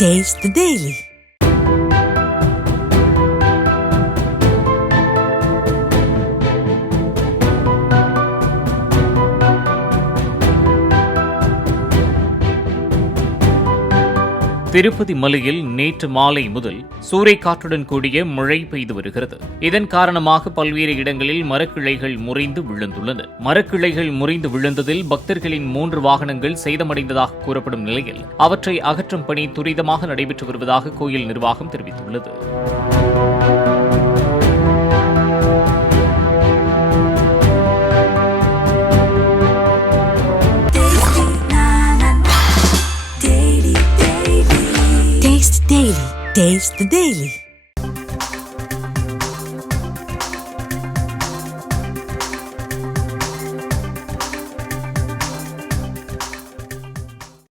Taste the Daily. Tirupati மலையில் நேற்று மாலை முதல் சூறைக்காற்றுடன் கூடிய மழை பெய்து வருகிறது. இதன் காரணமாக பல்வேறு இடங்களில் மரக்கிளைகள் முறிந்து விழுந்துள்ளன. மரக்கிளைகள் முறிந்து விழுந்ததில் பக்தர்களின் 3 வாகனங்கள் சேதமடைந்ததாக கூறப்படும் நிலையில் அவற்றை அகற்றும் பணி துரிதமாக நடைபெற்று வருவதாக கோயில் நிர்வாகம் தெரிவித்துள்ளது. Taste the Daily.